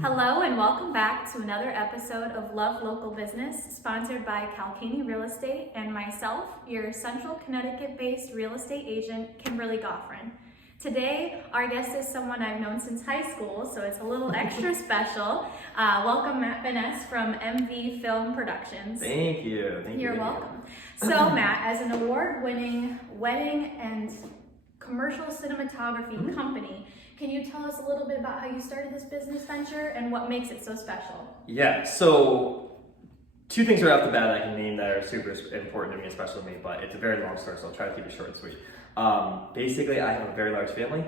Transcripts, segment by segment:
Hello and welcome back to another episode of Love Local Business, sponsored by Calcini Real Estate and myself, your Central Connecticut-based real estate agent, Kimberly Goffrin. Today, our guest is someone I've known since high school, so it's a little extra special. Welcome Matt Vaness from MV Film Productions. Thank you. You're welcome. So Matt, as an award-winning wedding and commercial cinematography company, can you tell us a little bit about how you started this business venture and what makes it so special? Yeah, so two things right off the bat I can name that are super important to me, especially to me, but it's a very long story, so I'll try to keep it short and sweet. Basically, I have a very large family.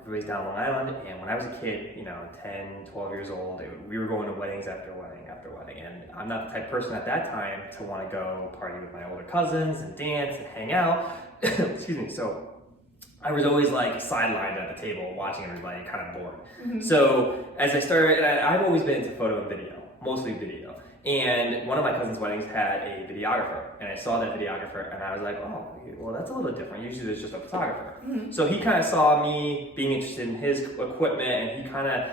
Everybody's down Long Island, and when I was a kid, 10, 12 years old, we were going to weddings after wedding after wedding, and I'm not the type of person at that time to want to go party with my older cousins and dance and hang out. Excuse me, so I was always like sidelined at the table watching everybody, kind of bored. So as I started, I've always been into photo and video, mostly video. And one of my cousin's weddings had a videographer, and I saw that videographer, and I was like, oh, well, that's a little different. Usually there's just a photographer. So he kind of saw me being interested in his equipment, and he kind of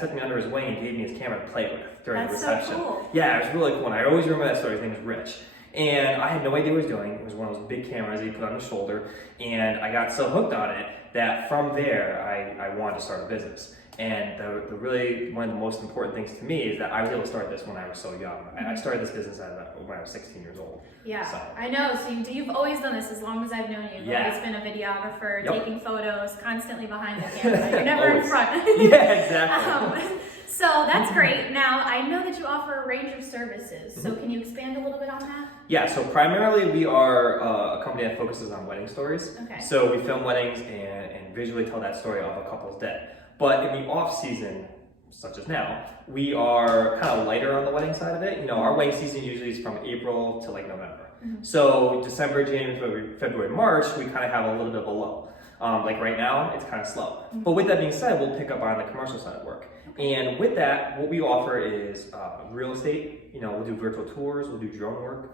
took me under his wing and gave me his camera to play with during the reception. So cool. Yeah, it was really cool. And I always remember that story. His name was Rich. And I had no idea what he was doing. It was one of those big cameras that he put on his shoulder. And I got so hooked on it that from there, I wanted to start a business. And the really, one of the most important things to me is that I was able to start this when I was so young. I started this business when I was 16 years old. Yeah, so. I know. So you've always done this as long as I've known you. You've always been a videographer, taking photos, constantly behind the camera. You're never in front. Yeah, exactly. So that's great. Now, I know that you offer a range of services. So can you expand a little bit on that? Yeah, so primarily we are a company that focuses on wedding stories. Okay. So we film weddings and visually tell that story of a couple's day. But in the off season, such as now, we are kind of lighter on the wedding side of it. Our wedding season usually is from April to like November. So December, January, February, March, we kind of have a little bit of a lull. Like right now, it's kind of slow. But with that being said, we'll pick up on the commercial side of work. And with that, what we offer is real estate. We'll do virtual tours, we'll do drone work,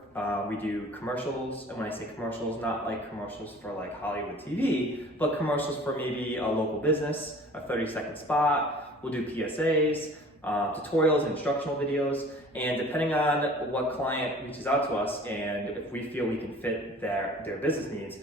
we do commercials. And when I say commercials, not like commercials for like Hollywood TV, but commercials for maybe a local business, a 30-second spot. We'll do PSAs, tutorials, instructional videos. And depending on what client reaches out to us and if we feel we can fit their business needs,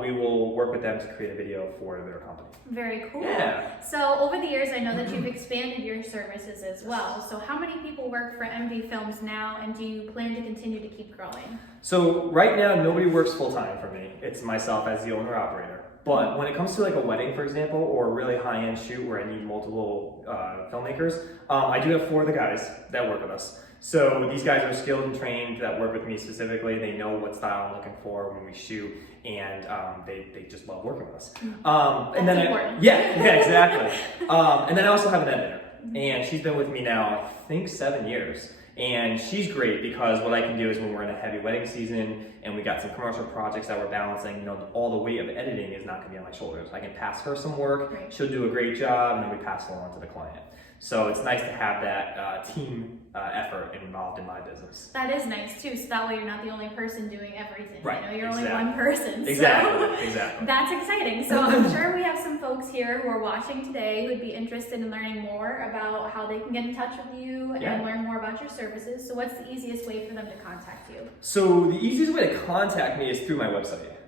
we will work with them to create a video for their company. Very cool. Yeah. So over the years, I know that you've expanded your services as well. So how many people work for MV Films now, and do you plan to continue to keep growing? So right now, nobody works full-time for me. It's myself as the owner-operator. But when it comes to like a wedding, for example, or a really high-end shoot where I need multiple filmmakers, I do have 4 of the guys that work with us. So these guys are skilled and trained that work with me specifically. They know what style I'm looking for when we shoot, and they just love working with us. And then important. Yeah, exactly. And then I also have an editor, and she's been with me now, I think 7 years. And she's great because what I can do is when we're in a heavy wedding season and we got some commercial projects that we're balancing, all the weight of editing is not going to be on my shoulders. I can pass her some work, she'll do a great job, and then we pass it along to the client. So it's nice to have that team effort involved in my business. That is nice too, so that way you're not the only person doing everything. Right, You're only one person. Exactly. That's exciting. So I'm sure we have some folks here who are watching today who would be interested in learning more about how they can get in touch with you and learn more about your services. So what's the easiest way for them to contact you? So the easiest way to contact me is through my website.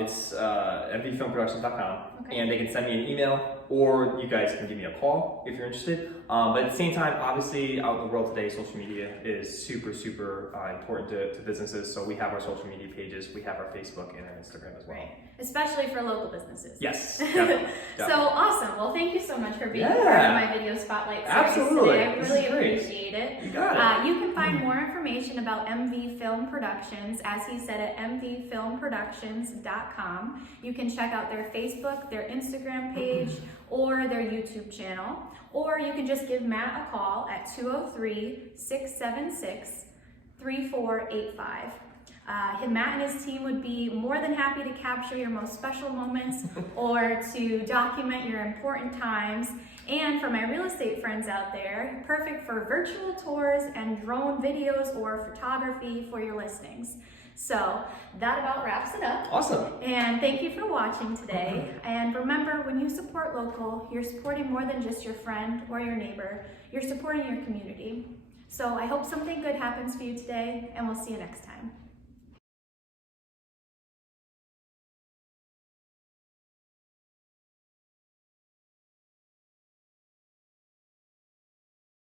It's mvfilmproductions.com, and they can send me an email, or you guys can give me a call if you're interested. But at the same time, obviously, out in the world today, social media is super, super important to businesses. So we have our social media pages, we have our Facebook and our Instagram as well. Right, especially for local businesses. Yes, definitely. So awesome. Well, thank you so much for being part of my video spotlight series Absolutely. today. I really appreciate it. You got it. You can find more information about MV Film Productions, as he said, at mvfilmproductions.com. You can check out their Facebook, their Instagram page, or their YouTube channel. Or you can just give Matt a call at 203-676-3485. Matt and his team would be more than happy to capture your most special moments or to document your important times. And for my real estate friends out there, perfect for virtual tours and drone videos or photography for your listings. So that about wraps it up. Awesome. And thank you for watching today. And remember, when you support local, you're supporting more than just your friend or your neighbor. You're supporting your community. So I hope something good happens for you today, and we'll see you next time.